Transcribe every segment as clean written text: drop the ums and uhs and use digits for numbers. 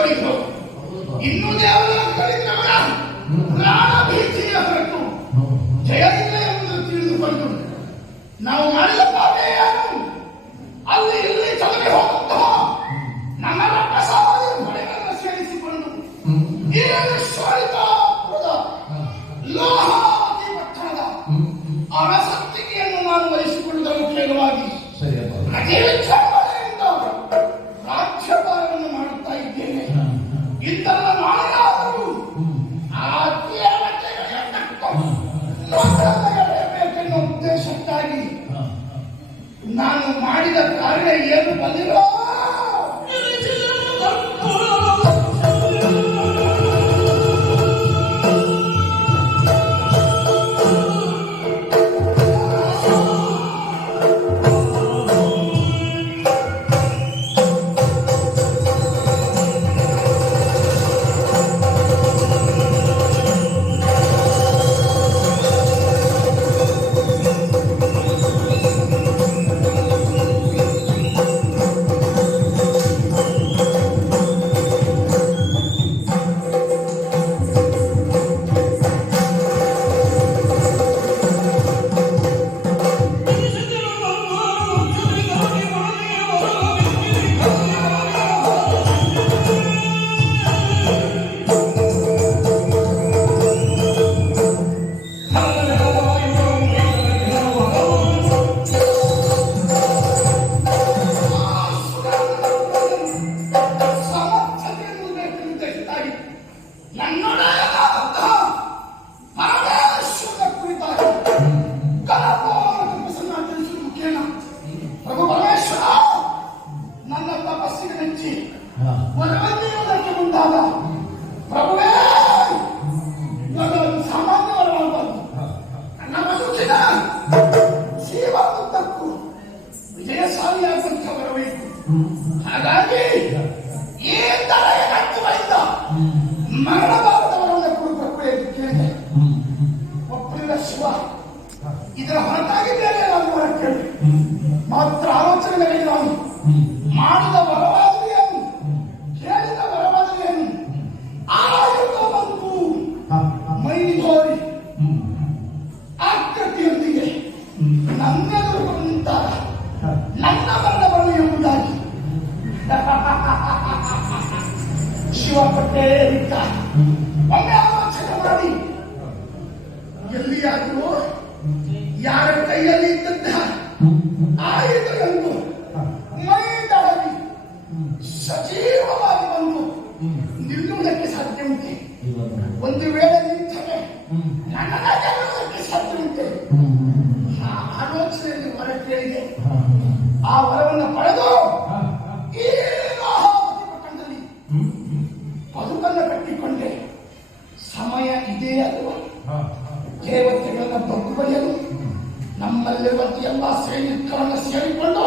ಮುಂದುವರಿದ್ರು. ಇನ್ನು ದೇವರ ಪ್ರಾಣ ಭೀತಿಯ ಹೊರಟು ಜಯವಿಲ್ಲ ಎಂಬುದು ತಿಳಿದುಕೊಂಡು ನಾವು ಮಾಡಿದ ಪಾಪೇನು ಅಲ್ಲಿ ಇಲ್ಲಿ ತೊಲಗಿ ಹೋಗುತ್ತಾ ನಮ್ಮ ಪ್ರಸಾದ ಪಡೆಗಳನ್ನು ಸೇರಿಸಿಕೊಂಡು ಈ ಶ್ವೇತಾಪುರದ ಲೋಹಾದಿ ಪಟ್ಟಣದ ಅರಸತ್ತಿಗೆಯನ್ನು ನಾನು ವಹಿಸಿಕೊಳ್ಳುವುದರ ಮುಖ್ಯವಾಗಿ ಅತಿ ವಿಜೃಂಭಣೆಯಿಂದ ರಾಜ್ಯಭಾರವನ್ನು ಮಾಡುತ್ತಾ ಇದ್ದೇನೆ. ಇದೆಲ್ಲ ನಾನೇನಾದರೂ ಆ ದೇವತೆಗಳೆನ್ನೋ ಉದ್ದೇಶಕ್ಕಾಗಿ ನಾನು ಮಾಡಿದ ಕಾರ್ಯ ಏನು ಬಂದಿರೋ ವರವನ್ನುವುದಕ್ಕೆ ಮುಂದಾದ ಪ್ರಭುವೇ ಸಾಮಾನ್ಯವರವಾಗಬಾರದು. ನನ್ನ ಬದುಕಿನ ಜೀವನದುದ್ದಕ್ಕೂ ವಿಜಯಶಾಲಿಯಾದಂಥ ಬರಬೇಕು. ಹಾಗಾಗಿ ಈ ತಲೆಯ ಕಟ್ಟುವರಿಂದ ಮರಣಬಾರದವರನ್ನ ಕೂಡ ಪ್ರಭುವಾಗಿ ಕೇಳಿದೆ. ಒಪ್ಪಲಿಲ್ಲ ಶಿವ. ಇದರ ಹೊರತಾಗಿ ಬೇರೆ ನಾನು ಹೊರ ಕೇಳಿ ಮಾತ್ರ ಆಲೋಚನೆ ಮೇಲೆ ನಾನು ಮಾಡಿದ ಬರವಾದರೂ ಏನು ಕೇಳಿದ ಬರವಾದರೂ ಏನು ಆಯುಧ ಬಂದು ಮೈಗೋರಿ ಆಕೃತಿಯೊಂದಿಗೆ ನನ್ನೆದುರು ನಿಂತಾಗ ನನ್ನ ಮರಣ ಬರಲು ಎಂಬುದಾಗಿ ಶಿವಪಟ್ಟೆ ಇದ್ದ ಒಮ್ಮೆ ಆಲೋಚನೆ ಮಾಡಿ ಎಲ್ಲಿಯಾದರೂ ಯಾರ ಕೈಯಲ್ಲಿ ಇದ್ದಂತ ಆಯುಧಗಳನ್ನು ಮೈದಾಗಿ ಸಜೀವವಾಗಿ ಬಂದು ನಿಲ್ಲುವುದಕ್ಕೆ ಸಾಧ್ಯ ಉಂಟೆ. ಒಂದು ವೇಳೆ ನಿಂತರೆ ನನ್ನ ಗೆಲ್ಲುವುದಕ್ಕೆ ಸಾಧ್ಯ ಉಂಟೆ. ಆ ಆಲೋಚನೆಯಲ್ಲಿ ಹೊರ ಕೇಳಿದೆ. ಆ ವರವನ್ನು ಪಡೆದು ಈ ಮಹಾವತಿ ಪಟ್ಟಣದಲ್ಲಿ ಬದುಕನ್ನು ಕಟ್ಟಿಕೊಂಡೆ. ಸಮಯ ಇದೇ ಅಲ್ವಾ ದೇವತೆಗಳನ್ನ ಬಗ್ಗು ಬರೆಯಲು ನಮ್ಮಲ್ಲಿರುವಂತ ಎಲ್ಲ ಸೈನಿಕರನ್ನು ಸೇರಿಕೊಂಡು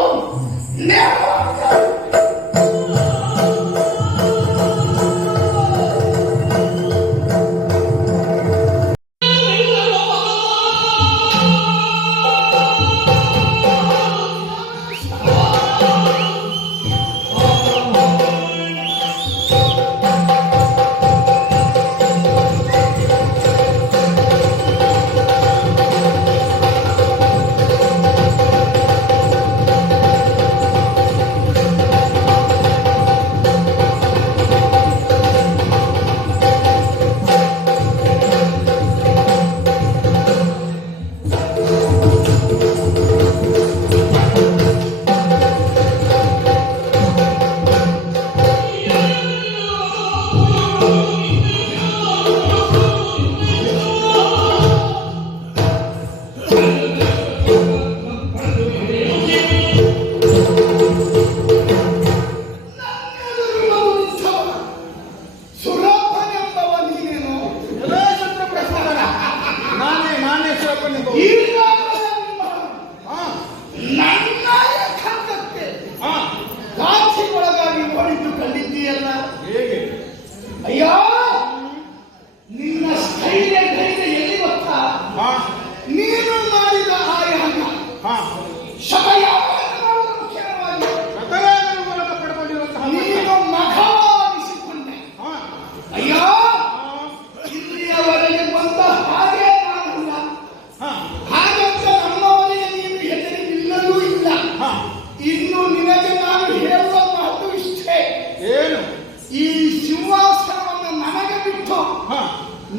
ಈ ಸಿಂಹಾಸನವನ್ನು ನನಗೆ ಬಿಟ್ಟು ಹಾ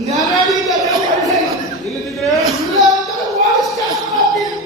ನೆರಳಿದರೆ ಇಲ್ಲದಿದ್ರೆ ಇಲ್ಲ ಅಂದರೆ ಓಡಿಸ್ತಾ ಮಾಡ್ತೀನಿ.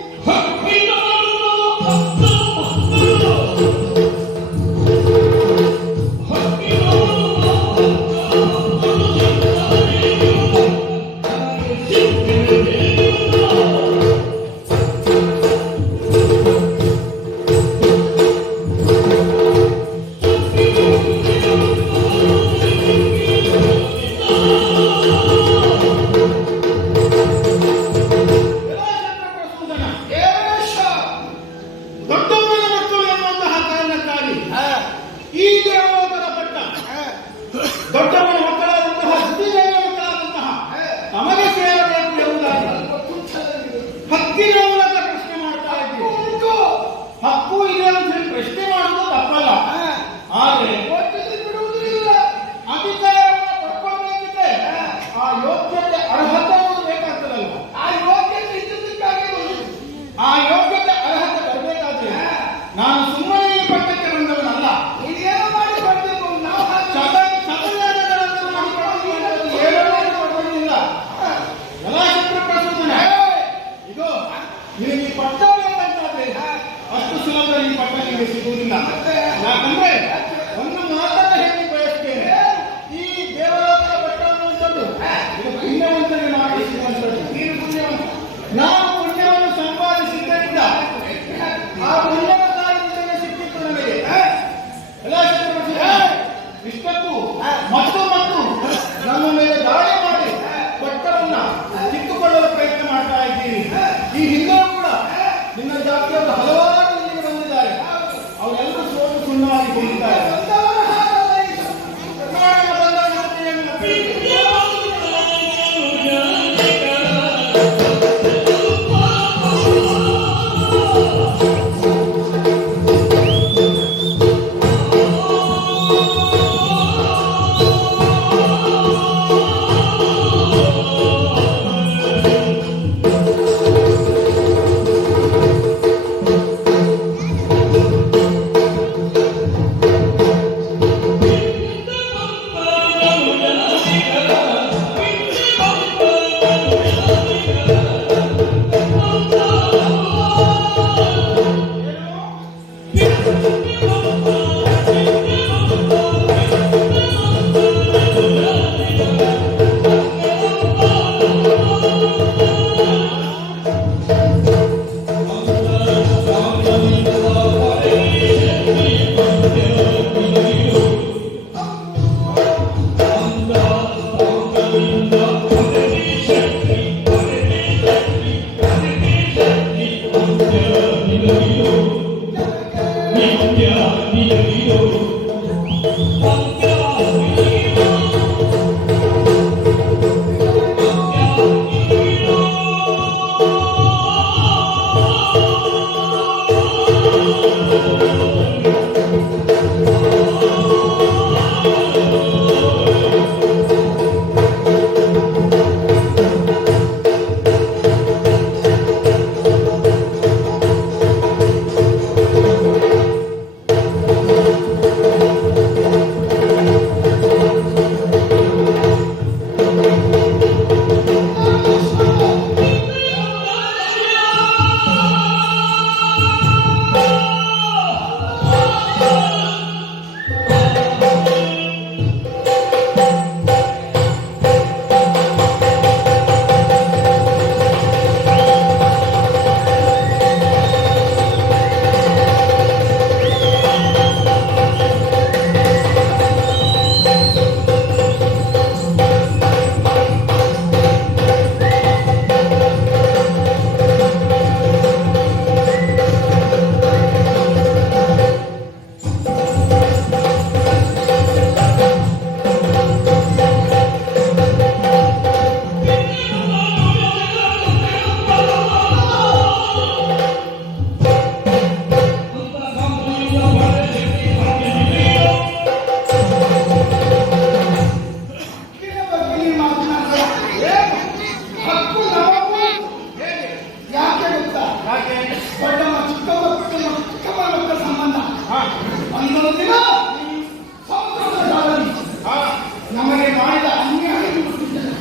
ಮಾಡಿದ ಅನ್ಯಾಯಕ್ಕೆ ಗೊತ್ತಿದ್ದಾರೆ.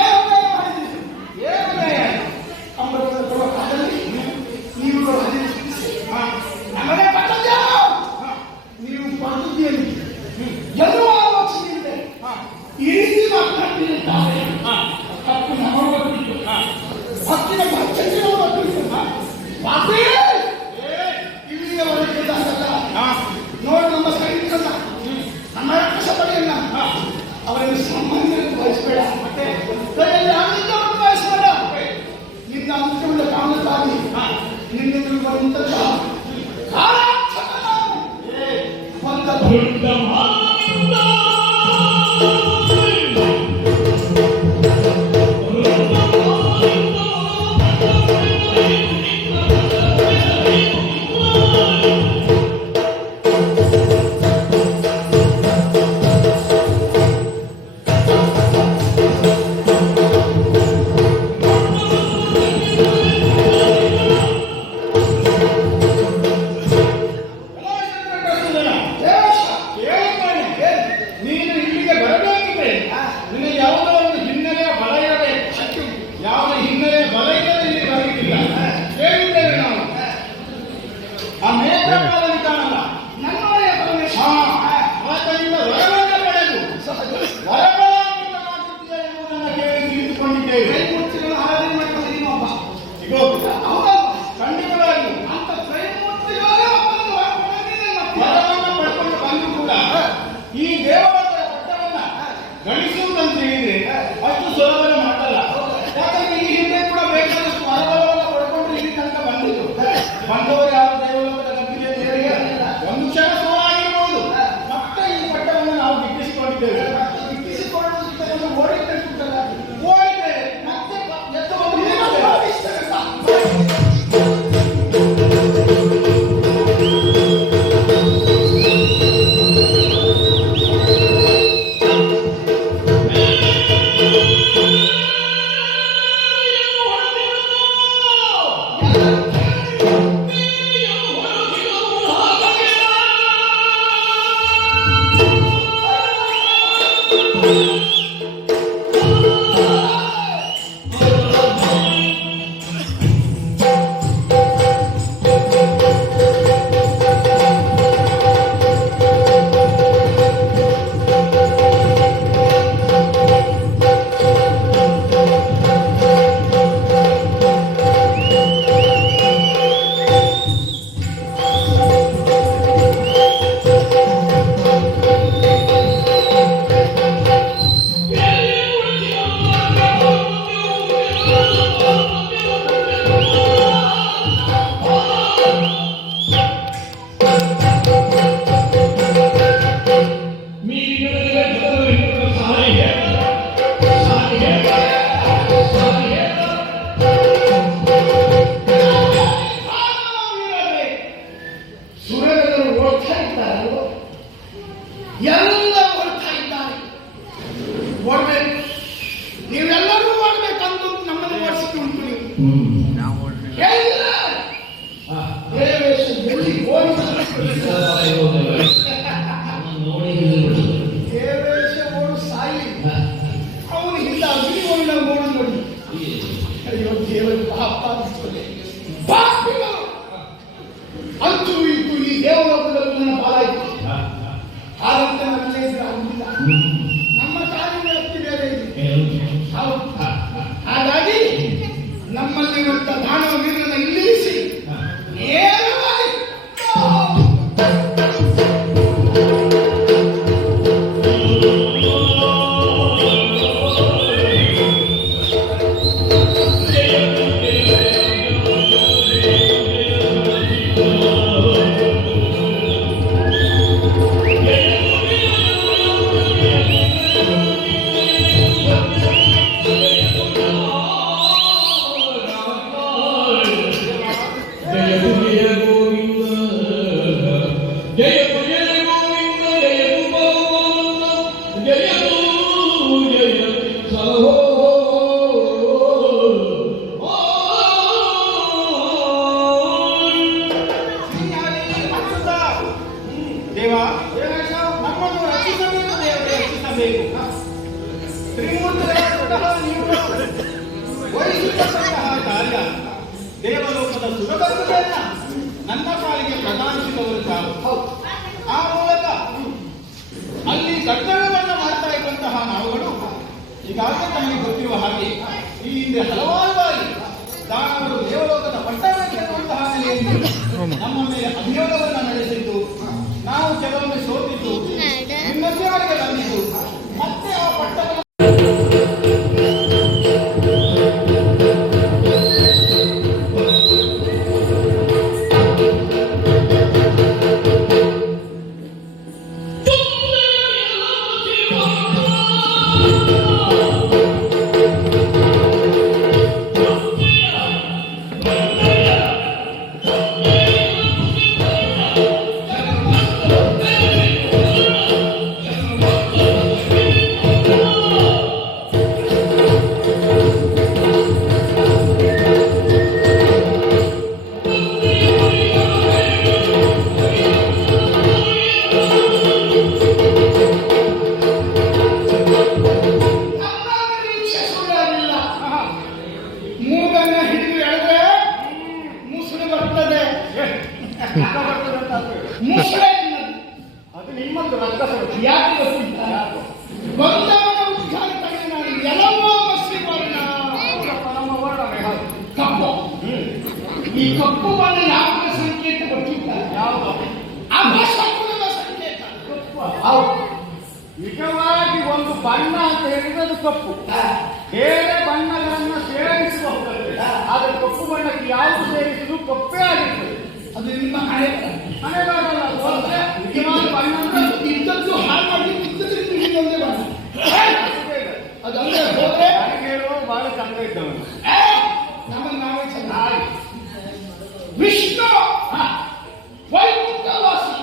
ಏನು ಅನ್ಯಾಯ ಮಾಡಿದ್ದೀರಿ? ಏನು ಅನ್ಯಾಯ? ಅಮೃತದ ಕೊಡುವ ಕಾಲದಲ್ಲಿ ನೀವುಗಳು ನಮ್ಮನೆ ಪಟ್ಟದ್ಯ ನೀವು ಪಡೆದಿದ್ದೀರಿ. ಎಲ್ಲೂ ಆಲೋಚನೆ ಇದೆ. ಈ ರೀತಿ ಮಾತನಾಡ್ತಿರುತ್ತಾರೆ. ತಪ್ಪು ನಮ್ಮ ಗೊತ್ತಿತ್ತು, ಹತ್ತಿರ ಪಂಚಾಯತಿನ ಗೊತ್ತಿತ್ತು. ಇಲ್ಲಿಗೆ ಹೊರಟಿದ್ದಾಗಲ್ಲ ನೋಡಿ ನಮ್ಮ ಸೈನಿಕರನ್ನ, ನಮ್ಮ ರಕ್ಷಸ ಪಡೆಯಲ್ಲ, ಅವರಿಗೆ ಸಾಮಾನ್ಯರಿಗೆ ವಹಿಸಬೇಡ, ಮತ್ತೆ ಕೈಯಲ್ಲಿ ಆನಂದವನ್ನು ವಹಿಸಬೇಡ. ನಿನ್ನ ಅಂತ್ಯವುಳ್ಳ ಕಾರಣಕ್ಕಾಗಿ ನಿನ್ನೆದುರು ಬರುವಂತಹ ಈ ದೇವರ ಪಟ್ಟವನ್ನ ಗಳಿಸುವುದಂತ ಹೇಳಿದ್ರೆ ಅಷ್ಟು ಸುಲಭ ಮಾಡಲ್ಲ. ಯಾಕಂದ್ರೆ ಈ ಹಿಂದೆ ಕೂಡ ಬೇಕಾದಷ್ಟು ವರಬಲವನ್ನು ಪಡ್ಕೊಂಡು ಇಲ್ಲಿ ತನಕ ಬಂದಿದ್ದು. ಬಂದವರು ಯಾವ ದೇವಲೋಕದ ಗಂಭೀರ ದೇವರಿಗೆ ಒಂದು ಕ್ಷಣ ಸೋಲಾಗಿರ್ಬೋದು. ಮತ್ತೆ ಈ ಪಟ್ಟವನ್ನು ನಾವು ಗಿಟ್ಟಿಸಿಕೊಂಡಿದ್ದೇವೆ. ಗಿಟ್ಟಿಸಿಕೊಳ್ಳುವುದಕ್ಕೆ ಓಡಿದ್ರೆ ಮತ್ತೆ ಎದ್ದು ಬಂದು ಎಲ್ಲ ಓಡ್ತಾ ಇದ್ದಾರೆ. ಓಡ್ಬೇಕು, ನೀವೆಲ್ಲರೂ ಓಡ್ಬೇಕಂದು ನಮ್ಮನ್ನು ಓಡಿಸಿಕೆ ಉಂಟು. ದೇವೇಶ ಓಡು ಸಾಯಿ, ಅವನು ಹಿಂದ ಅಗ್ನಿಗೋಣ ಓಡು ನೋಡಿ. ಅಯ್ಯೋ ದೇವರ ಪಾಪ ಅಂತೂ ಇತ್ತು ಈ ದೇವಲೋಕದಲ್ಲಿ ನನ್ನ ಪಾಲಾಯಿತು. ಹಾಗಂತ ನಮಗೆ ಆಗಿಲ್ಲ, ನಮ್ಮ ಕಾರ್ಯವ್ಯಾಪ್ತಿ ಬೇರೆ ಇದೆ. ಹಾಗಾಗಿ ನಮ್ಮಲ್ಲಿರುವಂತ ದಾನವ ವೀರನ ಇಲ್ಲಿರಿಸಿ ನೇರವಾಗಿ ದೇವ ನಮ್ಮನ್ನು ರಕ್ಷಿಸಬೇಕು. ನೀವು ವಹಿಸಿದಂತಹ ಕಾರ್ಯ ದೇವಲೋಕದ ಸುರಬಂಧುಗಳನ್ನ ನನ್ನ ಪಾಲಿಗೆ ಪ್ರದಾನಿಸಿದವರು ತಾವು. ಆ ಮೂಲಕ ಅಲ್ಲಿ ಕರ್ತವ್ಯವನ್ನ ಮಾಡ್ತಾ ಇದ್ದಂತಹ ನಾವುಗಳು ಈಗಾಗಲೇ ತಮಗೆ ಗೊತ್ತಿರುವ ಹಾಗೆ ಈ ಹಿಂದೆ ಹಲವಾರು ಬಾರಿ ದಾನವರು ದೇವಲೋಕದ ಪಟ್ಟಣಕ್ಕೆನ್ನುವಂತಹ ನೆಲೆಯಲ್ಲಿ ನಮ್ಮ ಮೇಲೆ ಅಭಿಯೋಗವನ್ನು ನಡೆಸಿದ್ದು, ನಾವು ಕೆಲವೊಮ್ಮೆ ಸೋತಿದ್ದು, ನಿಮ್ಮವರಿಗೆ ಬಂದಿದ್ದು, ಮತ್ತೆ ಆ ಪಟ್ಟಣ ಅದು ನಿಮ್ಮದು ಯಾಕೆ ಗೊತ್ತಿಲ್ಲ? ಬಂದವನ ಉದ್ಘಾಟನೆ ಮಾಡಿ ಎಲ್ಲವೋ ಮಸ್ಲಿಮರಣ ಕಪ್ಪು. ಈ ಕಪ್ಪು ಬಣ್ಣ ಯಾವ ಸಂಕೇತ ಗೊತ್ತಿಲ್ಲ? ಯಾವುದು? ಅಪಶಕುನದ ಸಂಕೇತ. ಹೌದು, ನಿಜವಾಗಿ ಒಂದು ಬಣ್ಣ ಅಂತ ಹೇಳಿದ್ರೆ ಅದು ಕಪ್ಪು. ಬೇರೆ ಬಣ್ಣಗಳನ್ನ ಸೇರಿಸಬಹುದಾದ್ರೆ ಆದ್ರೆ ಕಪ್ಪು ಬಣ್ಣಕ್ಕೆ ಯಾವುದು ಸೇರಿಸುವುದು ಕಪ್ಪೇ ಆಗಿರ್ತದೆ. ಅದು ನಿಮ್ಮ ಹಣೆಬರಲ್ಲ. ನಿಜವಾದ ಬಣ್ಣ ಅಂದ್ರೆ ಇದ್ದದ್ದು ಹಾಳು ಮಾಡಿ ಇದ್ದದ್ರಿಂದ ಇನ್ನೊಂದೇ ಬಣ್ಣ. ಅದೊಂದೇ ಹೋದ್ರೆ ಹೇಳುವ ಬಹಳ ಚಂದ ಇದ್ದವನು ನಮ್ಮನ್ನು ನಾವೇ ಚೆನ್ನಾಗಿ ವಿಷ್ಣು ವೈಕುಂಠವಾಸಿ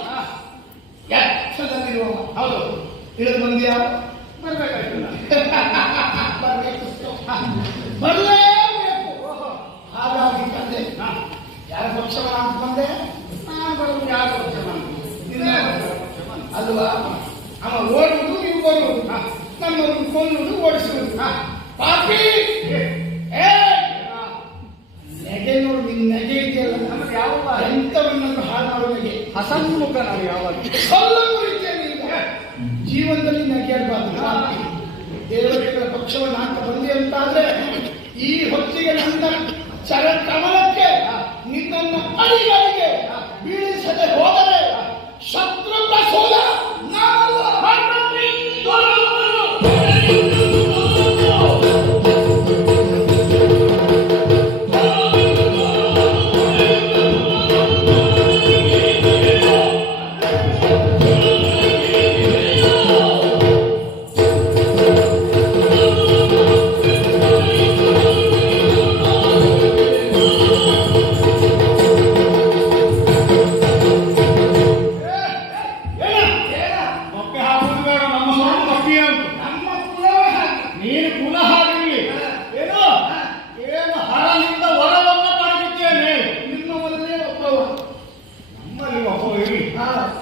ಎತ್ತರದಲ್ಲಿರುವ. ಹೌದು, ಇಳಿದು ಬಂದ್ಯಾ? ಬರ್ಬೇಕಾಯ್ತು. ಬರಲೇಬೇಕು. ಹಾಗಾಗಿ ಬಂದೆ. ಯಾರ ಪಕ್ಷವ ಅಂತ ಬಂದೆ? ಯಾರು ಅಲ್ವಾ? ಅವ ಓಡುವುದು, ನೀವು ಬರುವುದು, ನಮ್ಮನ್ನು ಕೊಲ್ಲುವುದು, ಓಡಿಸುವುದು. ಪಾಪಿ ನೆಗೆ ನೋಡು, ನಿನ್ನ ನೆಗೆ ಇದೆಯಲ್ಲ, ನಮಗೆ ಯಾವ ಎಂತವನ್ನನ್ನು ಹಾಳು ಮಾಡುವ ನೆಗೆ. ಹಸನ್ಮುಖ ನಾವು ಯಾವಾಗ ಕಲ್ಲನ್ನು ರೀತಿಯಲ್ಲಿ ಜೀವನದಲ್ಲಿ ನಗೆಯಬಾರ್ದು. ದೇವತೆಗಳ ಪಕ್ಷವನ್ನು ಹಾಕ ಬಂದಿ ಅಂತಾದ್ರೆ ಈ ಹೊತ್ತಿಗೆ ನನ್ನ ಚರಕಮಲಕ್ಕೆ ನಿನ್ನನ್ನು ಅಡಿಗಳಿಗೆ ಬೀಳಿಸದೆ ಹೋದರೆ ಶತ್ರು ಪ್ರಸೋದ ನಾನಲ್ಲ.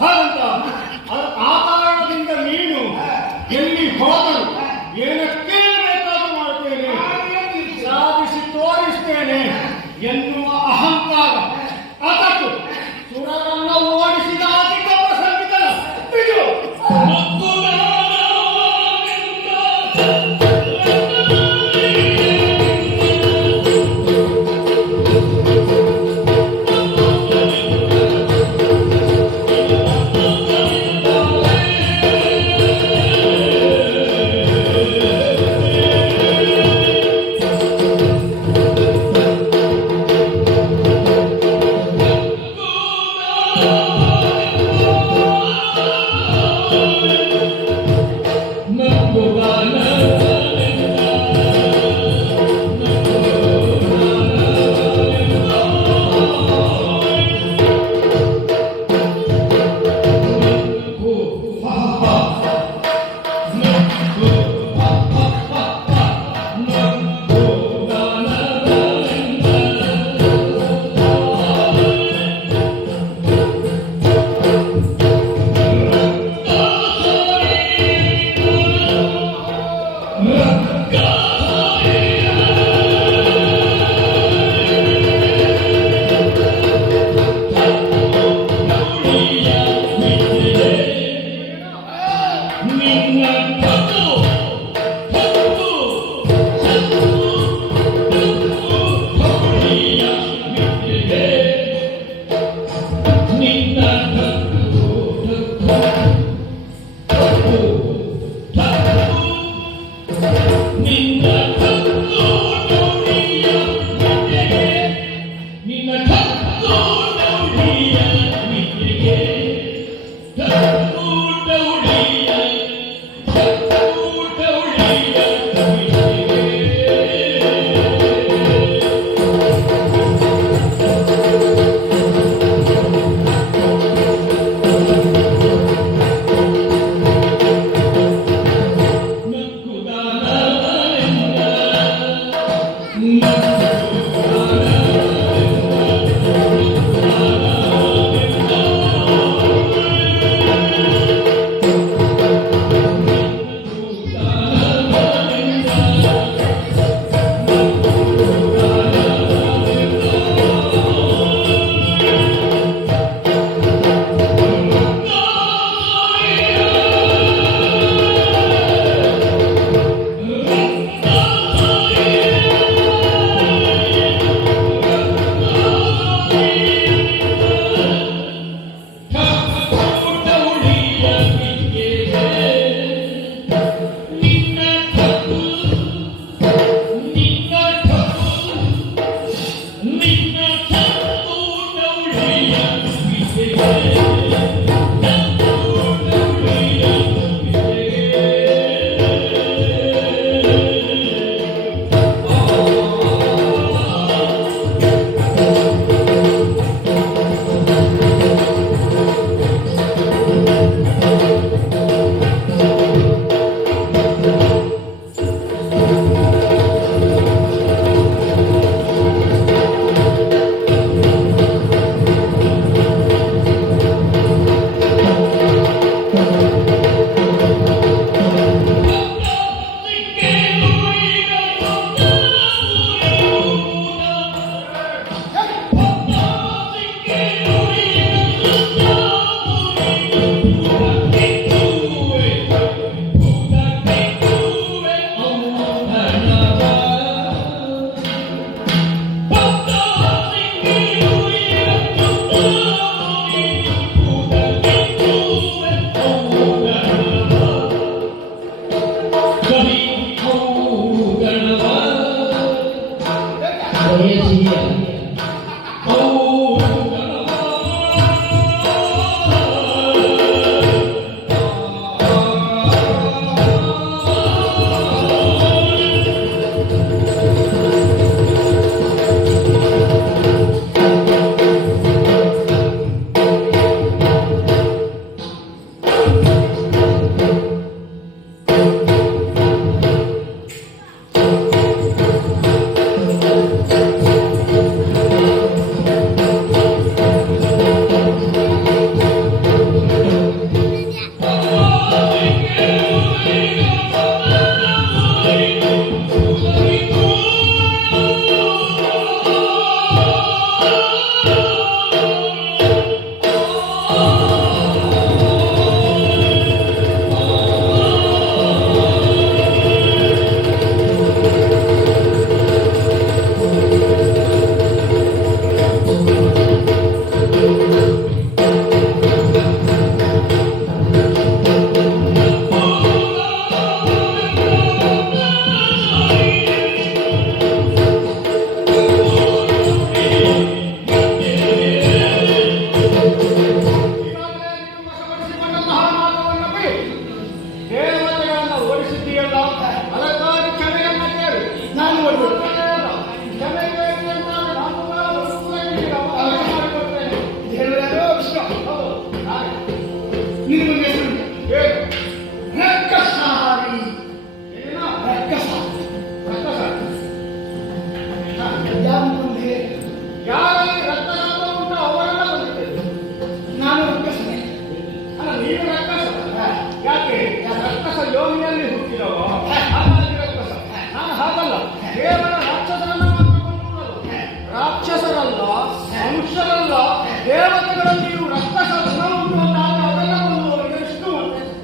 ಹಾಗಂತ ಆ ಕಾರಣದಿಂದ ನೀನು ಎಲ್ಲಿ ಹೋದರು ಏನಕ್ಕೆ ಬೇಕಾದ್ರೂ ಮಾಡ್ತೇನೆ, ಸಾಧಿಸಿ ತೋರಿಸ್ತೇನೆ ಎನ್ನುವ ಅಹಂಕಾರ ಅದಕ್ಕೂ ಸುರರನ್ನು ಓಡಿಸಿದ ಅಧಿಕ ಪ್ರಸಂಗಿತನ ಇದು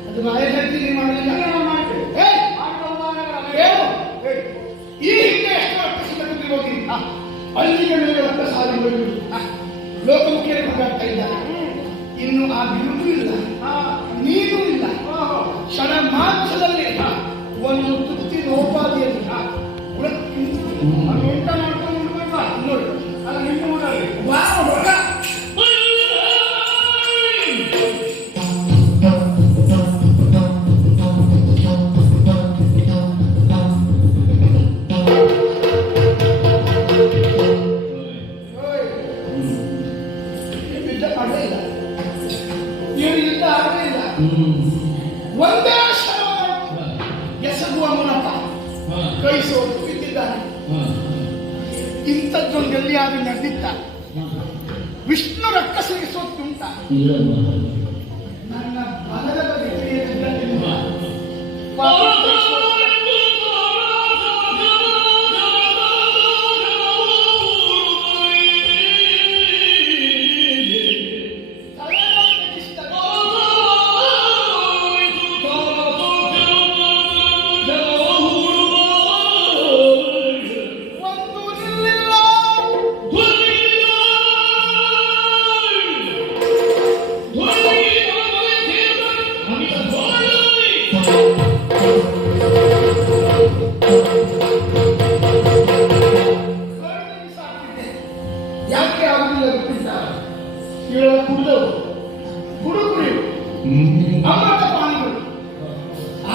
ಅದು ಮಾಯ ಶಕ್ತಿ ನೀವು ಮಾಡಲಿಲ್ಲ. ಲೋಕಮುಖಿಯಲ್ಲಿ ಮಗಾಗ್ತಾ ಇದ್ದಾರೆ. ಇನ್ನು ಆ ಬಿರುದು ಇಲ್ಲ, ನೀರು ಇಲ್ಲ. ಕ್ಷಣ ಮಾತ್ರದಲ್ಲಿ ಒಂದು ತುತ್ತಿನ ಉಪಾಧಿಯಲ್ಲಿ ಊಟ ಮಾಡ್ಕೊಂಡು ಉಂಟಲ್ವಾ? ನೋಡಿ, ಅಲ್ಲ ನಿಮ್ಮ ಊರಲ್ಲಿ ವಾ ಹೊರ ಯುದ್ಧ ಮಾಡಲೇ ಇಲ್ಲ, ಇವರು ಯುದ್ಧ ಆಗಲೇ ಇಲ್ಲ. ಒಂದೇ ಶ್ರಮ ಎಸಗುವ ಮೂಲಕ ಕೈ ಸೋತು ಬಿದ್ದಿದ್ದಾನೆ. ಇಂಥದ್ದೊಂದು ಎಲ್ಲಿಯಾದ್ರೂ ನಡೆದಿತ್ತ? ವಿಷ್ಣು ರಕ್ಕಸರಿಗೆ ಸೋತುಂಟ? ನನ್ನ ಬಲದ ಬಗ್ಗೆ ತಿಳಿಯಲಿಲ್ಲ. ಯಾಕೆ ಆಗುದಿಲ್ಲ ಗೊತ್ತಿಲ್ಲ? ಇವಳ ಕುಡಿದವರು, ಹುಡುಗರು, ಅಮೃತ ಪಾನಿಗಳು.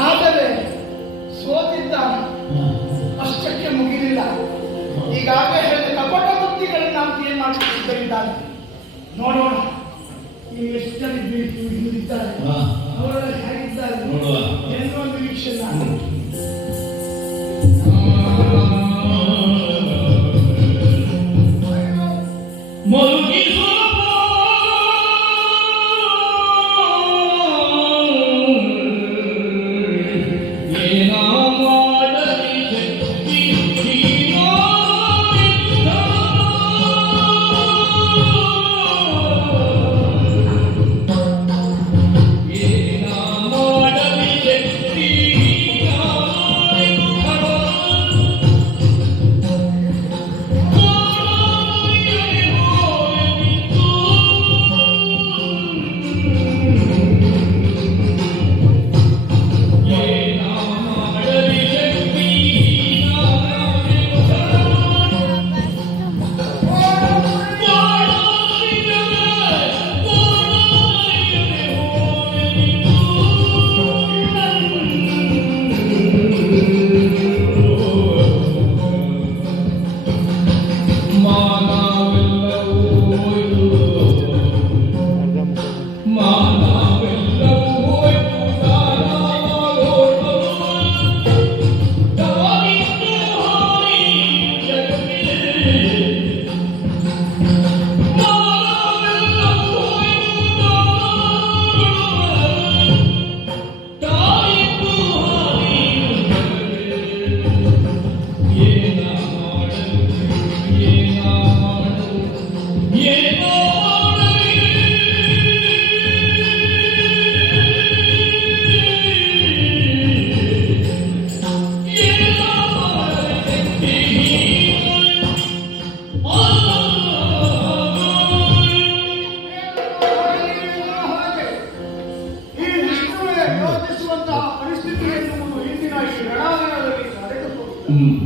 ಆದರೆ ಸೋತಿದ್ದಾನೆ, ಅಷ್ಟಕ್ಕೆ ಮುಗಿಲಿಲ್ಲ. ಈಗಾಗಲೇ ಹೇಳಿದ ಕಪಟ ಬುದ್ಧಿಗಳನ್ನು ನಾವು ಏನ್ ಮಾಡಿಕೊಂಡಿದ್ದಾನೆ. ನೋಡೋಣ ನೀವು ಎಷ್ಟು ಜನ ಇದ್ದಾರೆ, ಅವರೆಲ್ಲ ಹೇಗಿದ್ದಾರೆ ಎನ್ನುವ ನಿರೀಕ್ಷೆ ನಾನು. ಪರಿಸ್ಥಿತಿ ಎನ್ನುವುದು ಇಂದಿನ ಈ ರಣಾಂಗಣದಲ್ಲಿ ನಡೆದುಕೊಂಡು